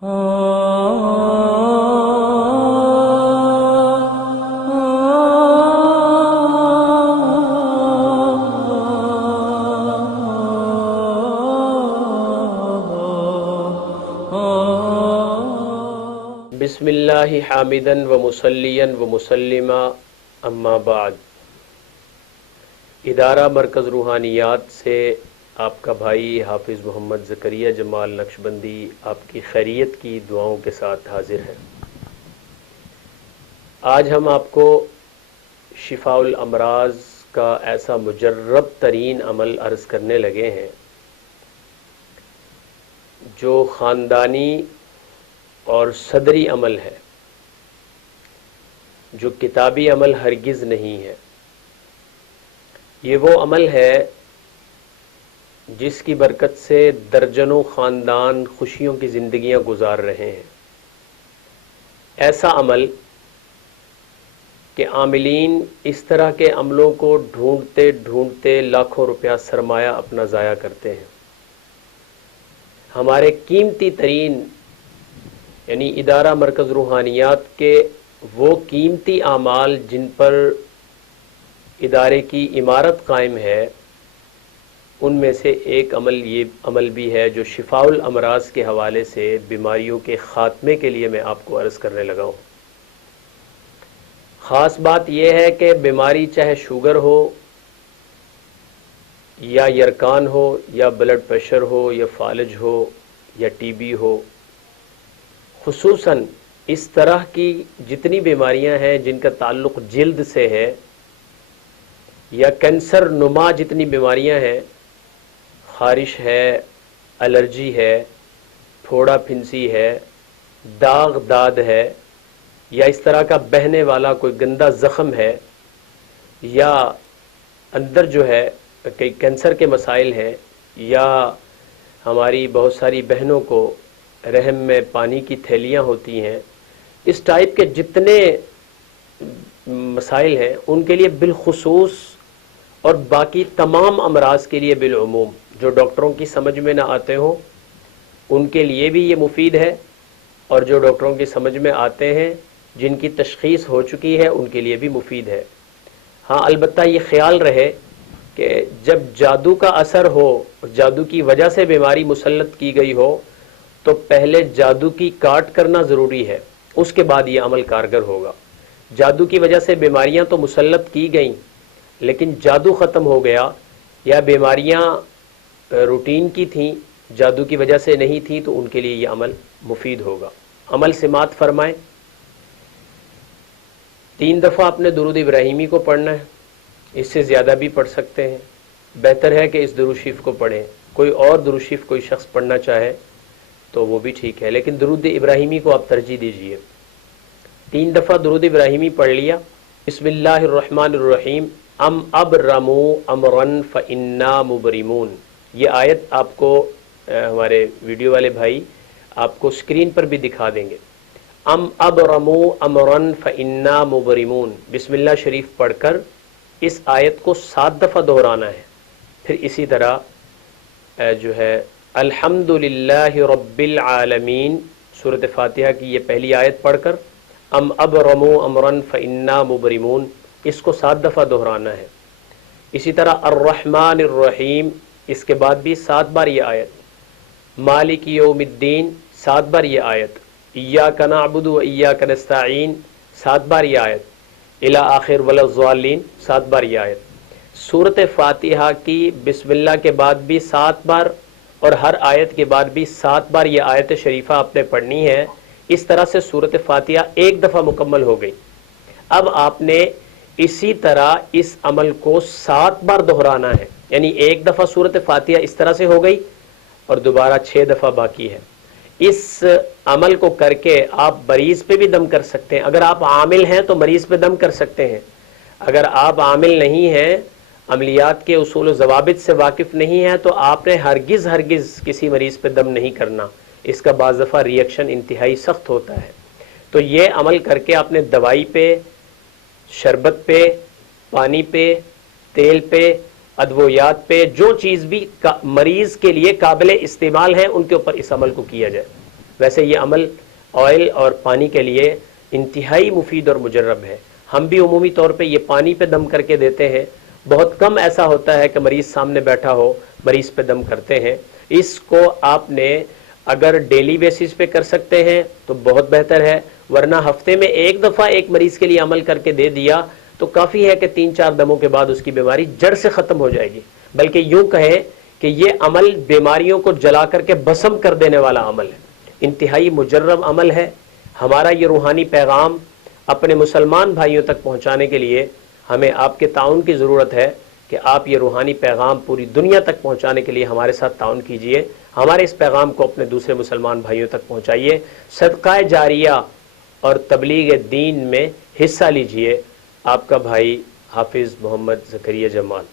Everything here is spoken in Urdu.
بسم اللہ حامدن و مسلین و مسلمہ اما بعد۔ ادارہ مرکز روحانیات سے آپ کا بھائی حافظ محمد زکریا جمال نقشبندی آپ کی خیریت کی دعاؤں کے ساتھ حاضر ہے۔ آج ہم آپ کو شفاء الامراض کا ایسا مجرب ترین عمل عرض کرنے لگے ہیں جو خاندانی اور صدری عمل ہے، جو کتابی عمل ہرگز نہیں ہے۔ یہ وہ عمل ہے جس کی برکت سے درجنوں خاندان خوشیوں کی زندگیاں گزار رہے ہیں۔ ایسا عمل کہ عاملین اس طرح کے عملوں کو ڈھونڈتے ڈھونڈتے لاکھوں روپیہ سرمایہ اپنا ضائع کرتے ہیں۔ ہمارے قیمتی ترین یعنی ادارہ مرکز روحانیات کے وہ قیمتی اعمال جن پر ادارے کی عمارت قائم ہے، ان میں سے ایک عمل یہ عمل بھی ہے جو شفاء الامراض کے حوالے سے بیماریوں کے خاتمے کے لیے میں آپ کو عرض کرنے لگا ہوں۔ خاص بات یہ ہے کہ بیماری چاہے شوگر ہو یا یرکان ہو یا بلڈ پریشر ہو یا فالج ہو یا ٹی بی ہو، خصوصاً اس طرح کی جتنی بیماریاں ہیں جن کا تعلق جلد سے ہے، یا کینسر نما جتنی بیماریاں ہیں، خارش ہے، الرجی ہے، پھوڑا پھنسی ہے، داغ داد ہے، یا اس طرح کا بہنے والا کوئی گندا زخم ہے، یا اندر جو ہے کئی کینسر کے مسائل ہیں، یا ہماری بہت ساری بہنوں کو رحم میں پانی کی تھیلیاں ہوتی ہیں، اس ٹائپ کے جتنے مسائل ہیں ان کے لیے بالخصوص اور باقی تمام امراض کے لیے بالعموم جو ڈاکٹروں کی سمجھ میں نہ آتے ہوں ان کے لیے بھی یہ مفید ہے، اور جو ڈاکٹروں کی سمجھ میں آتے ہیں جن کی تشخیص ہو چکی ہے ان کے لیے بھی مفید ہے۔ ہاں البتہ یہ خیال رہے کہ جب جادو کا اثر ہو، جادو کی وجہ سے بیماری مسلط کی گئی ہو، تو پہلے جادو کی کاٹ کرنا ضروری ہے، اس کے بعد یہ عمل کارگر ہوگا۔ جادو کی وجہ سے بیماریاں تو مسلط کی گئیں لیکن جادو ختم ہو گیا، یا بیماریاں روٹین کی تھیں جادو کی وجہ سے نہیں تھیں، تو ان کے لیے یہ عمل مفید ہوگا۔ عمل سماعت فرمائیں۔ 3 دفعہ اپنے درود ابراہیمی کو پڑھنا ہے، اس سے زیادہ بھی پڑھ سکتے ہیں، بہتر ہے کہ اس درود شریف کو پڑھیں۔ کوئی اور درود شریف کوئی شخص پڑھنا چاہے تو وہ بھی ٹھیک ہے، لیکن درود ابراہیمی کو آپ ترجیح دیجئے۔ 3 دفعہ درود ابراہیمی پڑھ لیا۔ بسم اللہ الرحمن الرحیم، ام ابرموا امرا فانا مبرمون۔ یہ آیت آپ کو ہمارے ویڈیو والے بھائی آپ کو اسکرین پر بھی دکھا دیں گے۔ ام ابرموا امرا فانا مبرمون، بسم اللہ شریف پڑھ کر اس آیت کو 7 دفعہ دہرانا ہے۔ پھر اسی طرح جو ہے الحمد للہ رب العالمین، سورۃ فاتحہ کی یہ پہلی آیت پڑھ کر ام ابرموا امرا فانا مبرمون، اس کو 7 دفعہ دہرانا ہے۔ اسی طرح الرحمن الرحیم، اس کے بعد بھی 7 بار یہ آیت۔ مالک یوم الدین، 7 بار یہ آیت۔ ایاک نعبد و ایاک نستعین، 7 بار یہ آیت۔ الی آخر ولا الضالین، 7 بار یہ آیت۔ سورۃ فاتحہ کی بسم اللہ کے بعد بھی 7 بار اور ہر آیت کے بعد بھی 7 بار یہ آیت شریفہ آپ نے پڑھنی ہے۔ اس طرح سے سورۃ فاتحہ 1 دفعہ مکمل ہو گئی۔ اب آپ نے اسی طرح اس عمل کو 7 بار دہرانا ہے، یعنی 1 دفعہ سورۃ فاتحہ اس طرح سے ہو گئی اور دوبارہ 6 دفعہ باقی ہے۔ اس عمل کو کر کے آپ مریض پہ بھی دم کر سکتے ہیں۔ اگر آپ عامل ہیں تو مریض پہ دم کر سکتے ہیں، اگر آپ عامل نہیں ہیں، عملیات کے اصول و ضوابط سے واقف نہیں ہیں، تو آپ نے ہرگز کسی مریض پہ دم نہیں کرنا، اس کا بعض دفعہ ری ایکشن انتہائی سخت ہوتا ہے۔ تو یہ عمل کر کے آپ نے دوائی پہ، شربت پہ، پانی پہ، تیل پہ، ادویات پہ، جو چیز بھی مریض کے لیے قابل استعمال ہے ان کے اوپر اس عمل کو کیا جائے۔ ویسے یہ عمل آئل اور پانی کے لیے انتہائی مفید اور مجرب ہے. ہم بھی عمومی طور پہ یہ پانی پہ دم کر کے دیتے ہیں. بہت کم ایسا ہوتا ہے کہ مریض سامنے بیٹھا ہو مریض پہ دم کرتے ہیں. اس کو آپ نے اگر ڈیلی بیسس پہ کر سکتے ہیں تو بہت بہتر ہے، ورنہ ہفتے میں ایک دفعہ ایک مریض کے لیے عمل کر کے دے دیا تو کافی ہے کہ 3-4 دموں کے بعد اس کی بیماری جڑ سے ختم ہو جائے گی. بلکہ یوں کہیں کہ یہ عمل بیماریوں کو جلا کر کے بسم کر دینے والا عمل ہے، انتہائی مجرب عمل ہے. ہمارا یہ روحانی پیغام اپنے مسلمان بھائیوں تک پہنچانے کے لیے ہمیں آپ کے تعاون کی ضرورت ہے کہ آپ یہ روحانی پیغام پوری دنیا تک پہنچانے کے لیے ہمارے ساتھ تعاون کیجئے. ہمارے اس پیغام کو اپنے دوسرے مسلمان بھائیوں تک پہنچائیے. صدقہ جاریہ اور تبلیغ دین میں حصہ لیجئے. آپ کا بھائی حافظ محمد زکریا جمال.